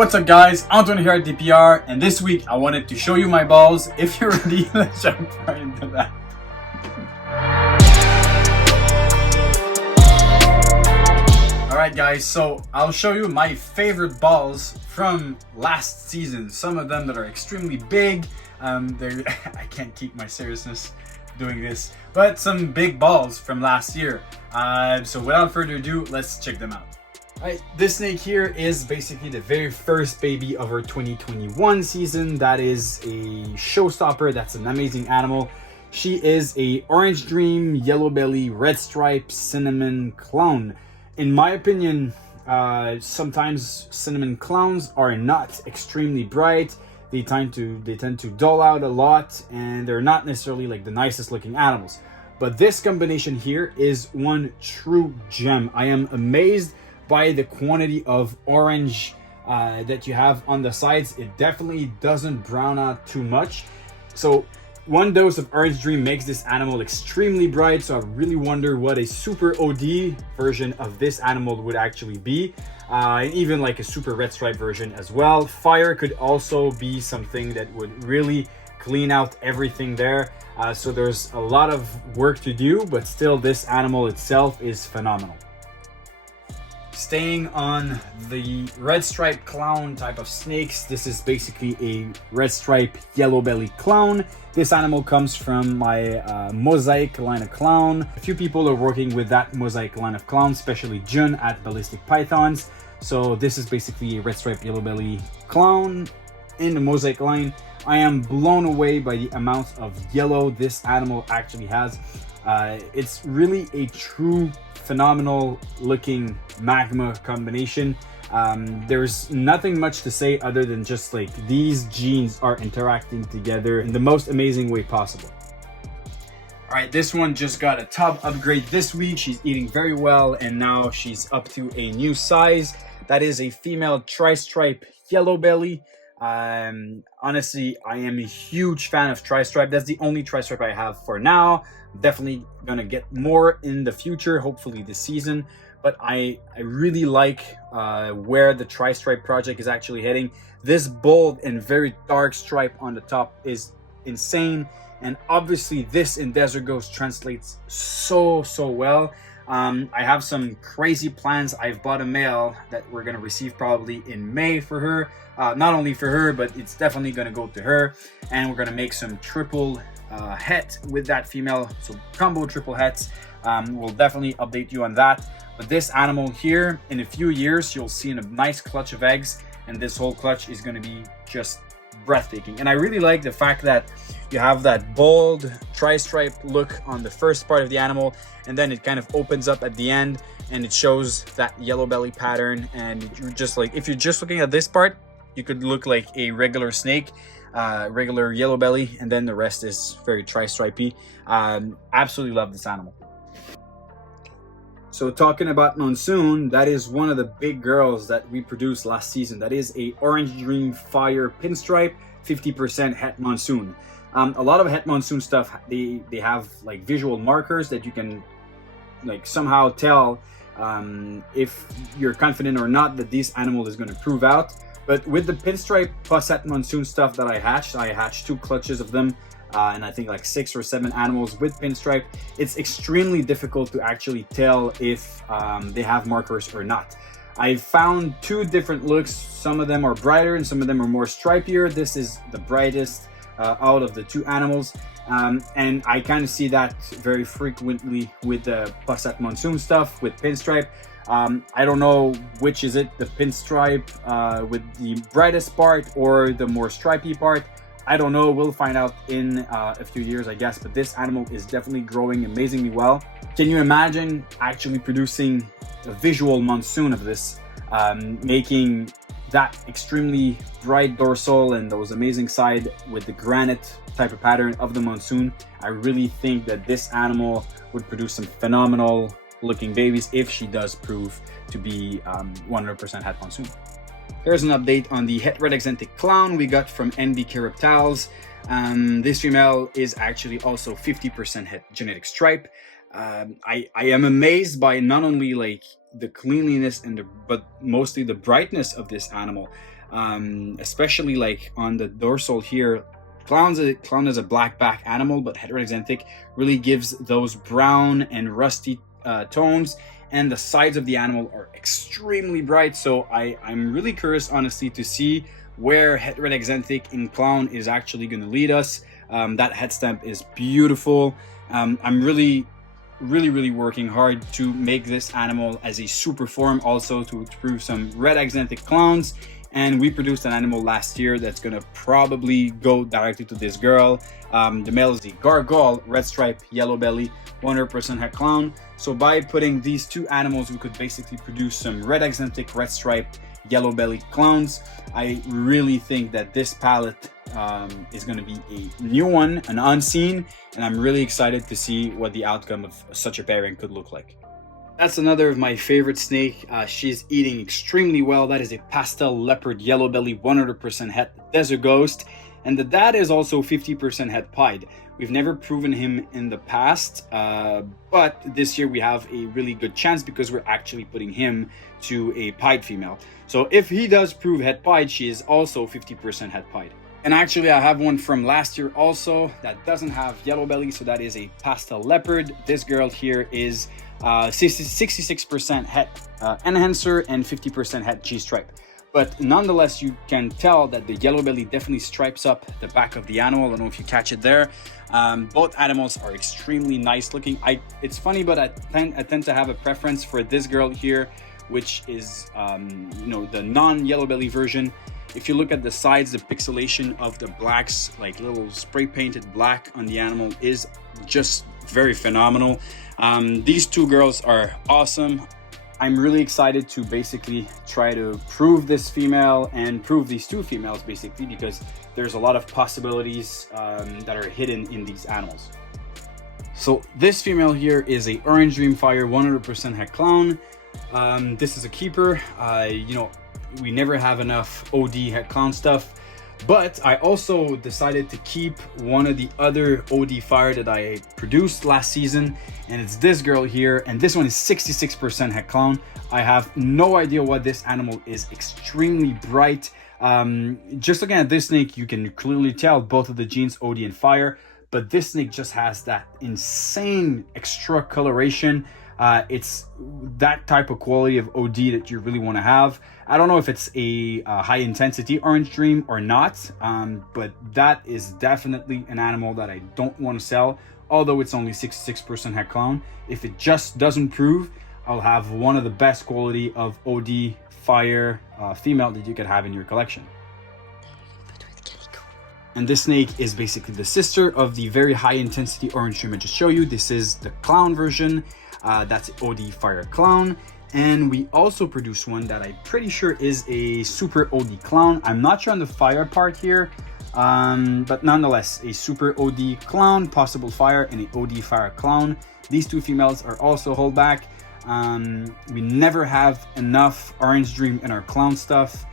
What's up guys, Antoine here at DPR, and this week I wanted to show you my balls. If you're ready, let's jump right into that. Alright guys, so I'll show you my favorite balls from last season. Some of them that are extremely big. I can't keep my seriousness doing this, but some big balls from last year. So without further ado, let's check them out. Alright, this snake here is basically the very first baby of our 2021 season. That is a showstopper. That's an amazing animal. She is a orange dream, yellow belly, red stripe, cinnamon clown. In my opinion, sometimes cinnamon clowns are not extremely bright. They tend to dull out a lot, and they're not necessarily like the nicest looking animals. But this combination here is one true gem. I am amazed by the quantity of orange that you have on the sides. It definitely doesn't brown out too much. So one dose of orange dream makes this animal extremely bright. So I really wonder what a super OD version of this animal would actually be. And even like a super red stripe version as well. Fire could also be something that would really clean out everything there. So there's a lot of work to do, but still this animal itself is phenomenal. Staying on the red stripe clown type of snakes, this is basically a red stripe yellow belly clown. This animal comes from my Mosaic line of clown. A few people are working with that Mosaic line of clown, especially Jun at Ballistic Pythons. So this is basically a red stripe yellow belly clown in the Mosaic line. I am blown away by the amount of yellow this animal actually has. It's really a true phenomenal looking magma combination. There's nothing much to say other than just like these genes are interacting together in the most amazing way possible. All right, this one just got a tub upgrade this week. She's eating very well, and now she's up to a new size. That is a female tri-stripe yellow belly. Honestly, I am a huge fan of tri-stripe. That's the only tri-stripe I have for now. Definitely gonna get more in the future, hopefully this season. But I really like where the tri-stripe project is actually heading. This bold and very dark stripe on the top is insane, and obviously this in Desert Ghost translates so well. I have some crazy plans. I've bought a male that we're gonna receive probably in May for her. Not only for her, but it's definitely gonna go to her, and we're gonna make some triple het with that female, so combo triple hets. We'll definitely update you on that. But this animal here, in a few years, you'll see a nice clutch of eggs, and this whole clutch is going to be just breathtaking. And I really like the fact that you have that bold tri-stripe look on the first part of the animal, and then it kind of opens up at the end and it shows that yellow belly pattern. And you're just like, if you're just looking at this part, you could look like a regular snake, regular yellow belly, and then the rest is very tri-stripey. Absolutely love this animal. So talking about Monsoon, that is one of the big girls that we produced last season. That is a orange dream fire pinstripe, 50% het Monsoon. A lot of het Monsoon stuff, they have like visual markers that you can like somehow tell if you're confident or not that this animal is going to prove out. But with the pinstripe plus het Monsoon stuff that I hatched 2 clutches of them. And I think like 6 or 7 animals with pinstripe. It's extremely difficult to actually tell if they have markers or not. I found 2 different looks. Some of them are brighter and some of them are more stripier. This is the brightest out of the 2 animals. And I kind of see that very frequently with the plus het Monsoon stuff with pinstripe. I don't know which is it, the pinstripe with the brightest part or the more stripy part. I don't know, we'll find out in a few years, I guess, but this animal is definitely growing amazingly well. Can you imagine actually producing a visual Monsoon of this, making that extremely bright dorsal and those amazing side with the granite type of pattern of the Monsoon? I really think that this animal would produce some phenomenal looking babies if she does prove to be 100% het Monsoon. Here's an update on the het red Xanthic clown we got from NBK Reptiles. This female is actually also 50% het genetic stripe. I am amazed by not only like the cleanliness and but mostly the brightness of this animal, especially like on the dorsal here. Clown is a black back animal, but Het Red Xanthic really gives those brown and rusty tones, and the sides of the animal are extremely bright. So I'm really curious, honestly, to see where Het Red Xanthic in clown is actually going to lead us. That head stamp is beautiful. I'm really working hard to make this animal as a super form, also to prove some red Xanthic clowns. And we produced an animal last year that's gonna probably go directly to this girl. The male is the Gargoyle, red stripe, yellow belly, 100% het clown. So by putting these two animals, we could basically produce some red Xanthic, red stripe, yellow belly clowns. I really think that this palette is going to be a new one, an unseen, and I'm really excited to see what the outcome of such a pairing could look like. That's another of my favorite snake. She's eating extremely well. That is a Pastel Leopard yellow belly, 100% het Desert Ghost, and the dad is also 50% het pied. We've never proven him in the past, but this year we have a really good chance because we're actually putting him to a pied female. So if he does prove het pied, she is also 50% het pied. And actually I have one from last year also that doesn't have yellow belly, so that is a Pastel Leopard. This girl here is 66% het enhancer and 50% het G-stripe. But nonetheless, you can tell that the yellow belly definitely stripes up the back of the animal. I don't know if you catch it there. Both animals are extremely nice looking. It's funny, but I tend to have a preference for this girl here, which is the non-yellow belly version. If you look at the sides, the pixelation of the blacks, like little spray painted black on the animal, is just very phenomenal. These two girls are awesome. I'm really excited to basically try to prove this female and prove these two females, basically, because there's a lot of possibilities that are hidden in these animals. So this female here is a Orange Dream Fire 100% het clown. This is a keeper. We never have enough OD het clown stuff, but I also decided to keep one of the other OD fire that I produced last season, and it's this girl here, and this one is 66% het clown. I have no idea what this animal is. Extremely bright. Just looking at this snake, you can clearly tell both of the genes, OD and fire, but this snake just has that insane extra coloration. It's that type of quality of OD that you really want to have. I don't know if it's a high intensity Orange Dream or not, but that is definitely an animal that I don't want to sell, although it's only 66% het clown. If it just doesn't prove, I'll have one of the best quality of OD fire female that you could have in your collection. And this snake is basically the sister of the very high intensity Orange Dream I just showed you. This is the clown version. That's OD Fire Clown. And we also produced one that I'm pretty sure is a Super OD Clown. I'm not sure on the fire part here, but nonetheless, a Super OD Clown, possible fire, and an OD Fire Clown. These two females are also Holdback. We never have enough Orange Dream in our clown stuff.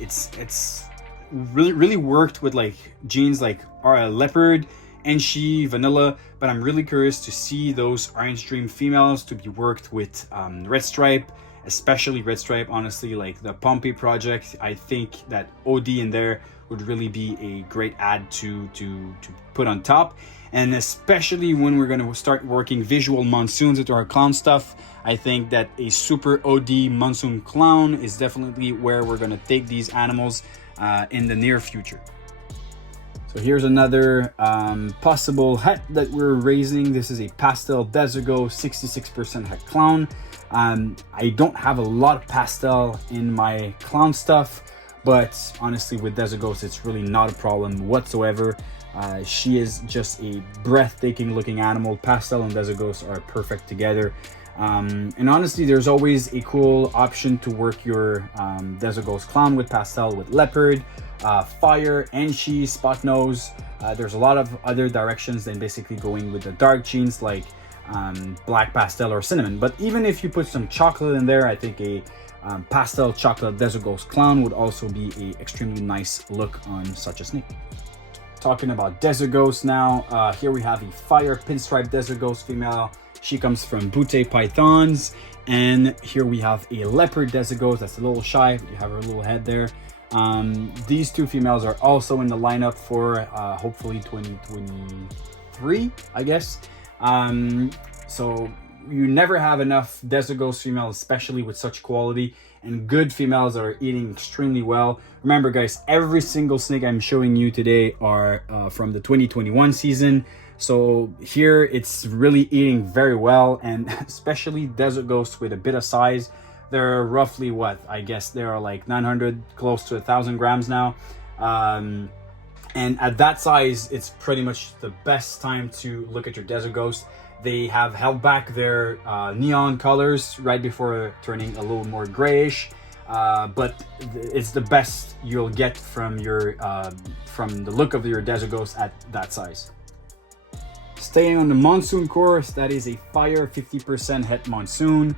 It's really worked with like genes like Leopard, Enchi, Vanilla, but I'm really curious to see those Orange Dream females to be worked with Red Stripe, especially Red Stripe. Honestly, like the Pompey project, I think that OD in there would really be a great add to put on top. And especially when we're going to start working visual monsoons into our clown stuff, I think that a Super OD Monsoon clown is definitely where we're going to take these animals in the near future. So here's another possible het that we're raising. This is a Pastel Desert Ghost, 66% het clown. I don't have a lot of pastel in my clown stuff, but honestly with Desert Ghost, it's really not a problem whatsoever. She is just a breathtaking looking animal. Pastel and Desert Ghost are perfect together. And honestly, there's always a cool option to work your Desert Ghost clown with Pastel, with Leopard, Fire, Enchi, Spot Nose. There's a lot of other directions than basically going with the dark genes like Black Pastel or Cinnamon. But even if you put some chocolate in there, I think a Pastel Chocolate Desert Ghost clown would also be an extremely nice look on such a snake. Talking about Desert Ghost now, here we have a Fire Pinstripe Desert Ghost female. She comes from Butte Pythons. And here we have a Leopard Desigos that's a little shy. You have her little head there. These two females are also in the lineup for hopefully 2023, I guess. So you never have enough Desigos females, especially with such quality and good females that are eating extremely well. Remember guys, every single snake I'm showing you today are from the 2021 season. So here it's really eating very well, and especially Desert Ghosts with a bit of size. They're roughly what? I guess they are like 900, close to 1,000 grams now. And at that size, it's pretty much the best time to look at your Desert Ghost. They have held back their neon colors right before turning a little more grayish. But it's the best you'll get from your from the look of your Desert Ghost at that size. Staying on the Monsoon course, that is a fire 50% het Monsoon.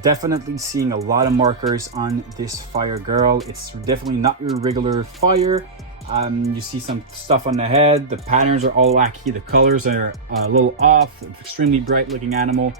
Definitely seeing a lot of markers on this fire girl. It's definitely not your regular fire. You see some stuff on the head. The patterns are all wacky. The colors are a little off. Extremely bright looking animal.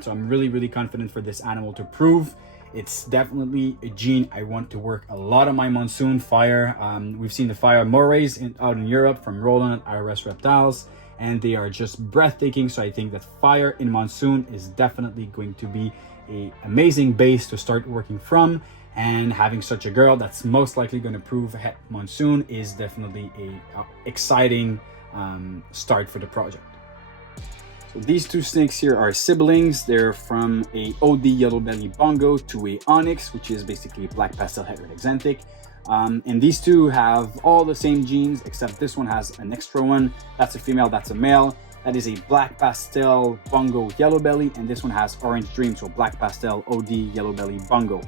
So I'm really confident for this animal to prove. It's definitely a gene I want to work a lot on my Monsoon fire. We've seen the fire morays out in Europe from Roland at IRS Reptiles, and they are just breathtaking. So I think that fire in Monsoon is definitely going to be an amazing base to start working from. And having such a girl that's most likely going to prove het Monsoon is definitely a exciting start for the project. So these two snakes here are siblings. They're from a OD yellow belly Bongo to a Onyx, which is basically a black pastel het red Xanthic. And these two have all the same genes, except this one has an extra one. That's a female, that's a male. That is a black pastel Bongo yellow belly, and this one has orange dream, so black pastel OD yellow belly Bongo.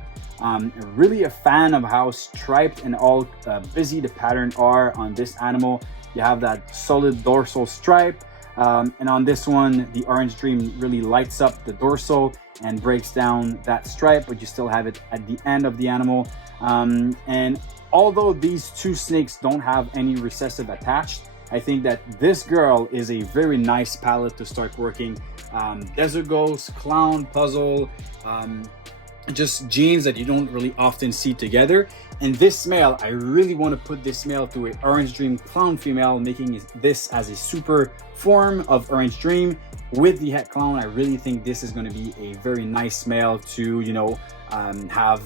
Really a fan of how striped and all busy the pattern are on this animal. You have that solid dorsal stripe. And on this one, the orange dream really lights up the dorsal and breaks down that stripe, but you still have it at the end of the animal. And although these two snakes don't have any recessive attached, I think that this girl is a very nice palette to start working. Desert Ghost, Clown, Puzzle, just genes that you don't really often see together. And this male, I really want to put this male to an Orange Dream Clown female, making this as a super form of Orange Dream with the het clown. I really think this is going to be a very nice male to, you know, have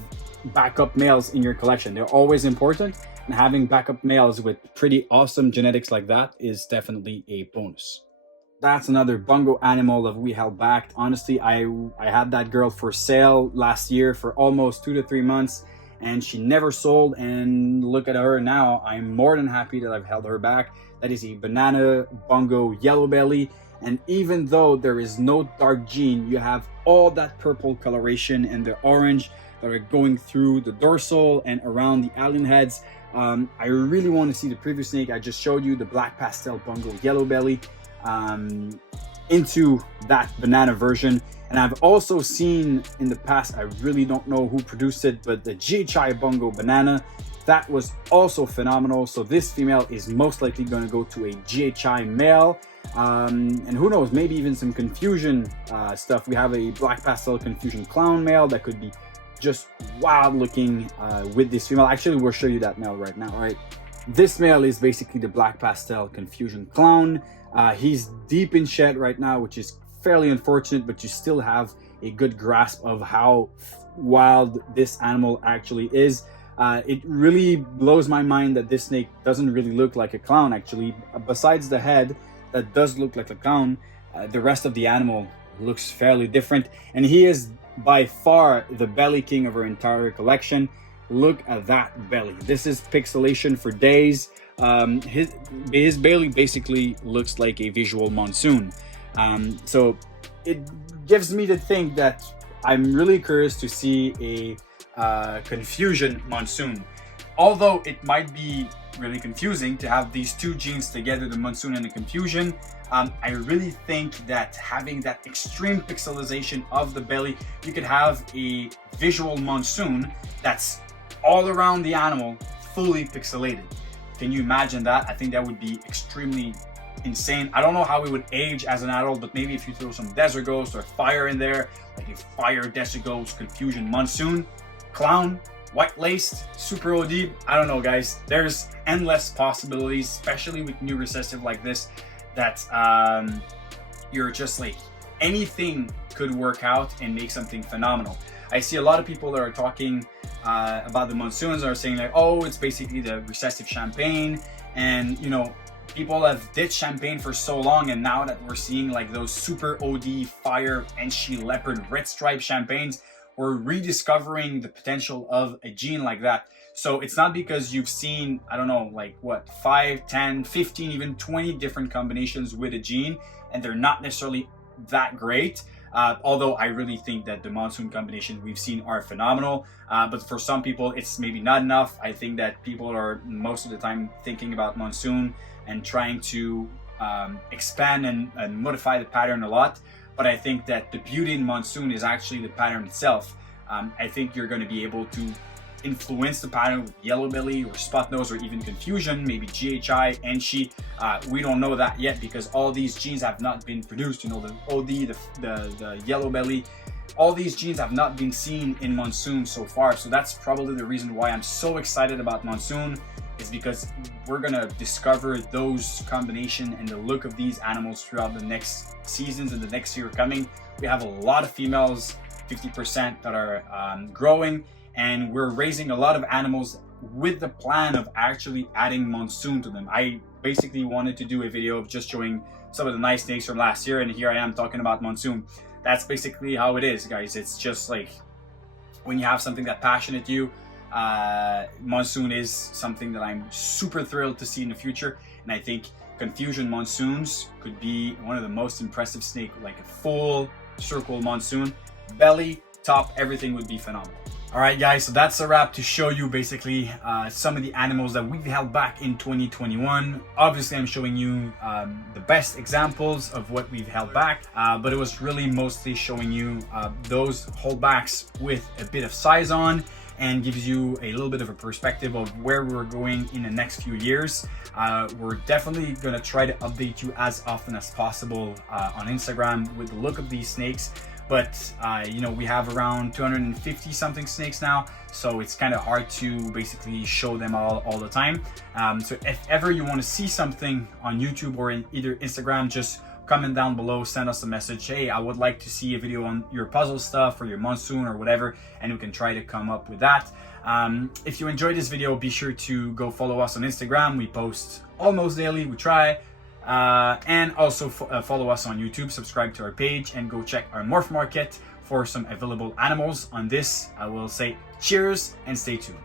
backup males in your collection. They're always important, and having backup males with pretty awesome genetics like that is definitely a bonus. That's another Bongo animal that we held back. Honestly, I had that girl for sale last year for almost 2 to 3 months, and she never sold. And look at her now. I'm more than happy that I've held her back. That is a banana Bongo yellow belly. And even though there is no dark gene, you have all that purple coloration and the orange that are going through the dorsal and around the alien heads. I really want to see the previous snake I just showed you, the black pastel Bongo yellow belly, into that banana version. And I've also seen in the past, I really don't know who produced it, but the GHI Bongo banana, that was also phenomenal. So this female is most likely going to go to a GHI male, and who knows, maybe even some confusion stuff. We have a black pastel confusion clown male that could be just wild looking with this female. Actually, we'll show you that male right now. All right, this male is basically the black pastel confusion clown. He's deep in shed right now, which is fairly unfortunate, but you still have a good grasp of how wild this animal actually is. It really blows my mind that this snake doesn't really look like a clown. Actually, besides the head that does look like a clown, the rest of the animal looks fairly different, and he is by far the belly king of our entire collection. Look at that belly. This is pixelation for days. His belly basically looks like a visual Monsoon. So it gives me to think that I'm really curious to see a confusion Monsoon. Although it might be really confusing to have these two genes together, the Monsoon and the confusion, I really think that having that extreme pixelization of the belly, you could have a visual Monsoon that's all around the animal fully pixelated. Can you imagine that? I think that would be extremely insane. I don't know how it would age as an adult, but maybe if you throw some Desert Ghost or Fire in there, like a Fire, Desert Ghost, Confusion, Monsoon, Clown, White Laced, Super OD, I don't know guys. There's endless possibilities, especially with new recessive like this, that you're just like, anything could work out and make something phenomenal. I see a lot of people that are talking about the Monsoons are saying like, oh, it's basically the recessive champagne, and you know, people have ditched champagne for so long, and now that we're seeing like those super OD Fire, Enchi, Leopard, red stripe champagnes, we're rediscovering the potential of a gene like that. So it's not because you've seen, I don't know, like what, 5, 10, 15, even 20 different combinations with a gene, and they're not necessarily that great. Although I really think that the Monsoon combination we've seen are phenomenal, but for some people it's maybe not enough. I think that people are most of the time thinking about Monsoon and trying to expand and modify the pattern a lot, but I think that the beauty in Monsoon is actually the pattern itself. I think you're going to be able to influence the pattern with Yellow Belly or Spot Nose or even Confusion, maybe GHI, Enchi. We don't know that yet because all these genes have not been produced. You know, the OD, the Yellow Belly, all these genes have not been seen in Monsoon so far. So that's probably the reason why I'm so excited about Monsoon, is because we're gonna discover those combination and the look of these animals throughout the next seasons and the next year coming. We have a lot of females, 50%, that are growing, and we're raising a lot of animals with the plan of actually adding Monsoon to them. I basically wanted to do a video of just showing some of the nice snakes from last year, and here I am talking about Monsoon. That's basically how it is, guys. It's just like when you have something that passionate you, Monsoon is something that I'm super thrilled to see in the future, and I think Confusion Monsoons could be one of the most impressive snake, like a full circle Monsoon, belly, top, everything would be phenomenal. All right, guys, so that's a wrap to show you basically some of the animals that we've held back in 2021. Obviously, I'm showing you the best examples of what we've held back, but it was really mostly showing you those holdbacks with a bit of size on, and gives you a little bit of a perspective of where we're going in the next few years. We're definitely gonna try to update you as often as possible on Instagram with the look of these snakes. But you know, we have around 250 something snakes now, so it's kind of hard to basically show them all the time. So if ever you want to see something on YouTube or in either Instagram, just comment down below, send us a message. Hey, I would like to see a video on your puzzle stuff or your Monsoon or whatever, and we can try to come up with that. If you enjoyed this video, be sure to go follow us on Instagram. We post almost daily, we try. And also follow us on YouTube, subscribe to our page, and go check our Morph Market for some available animals. On this, I will say cheers and stay tuned.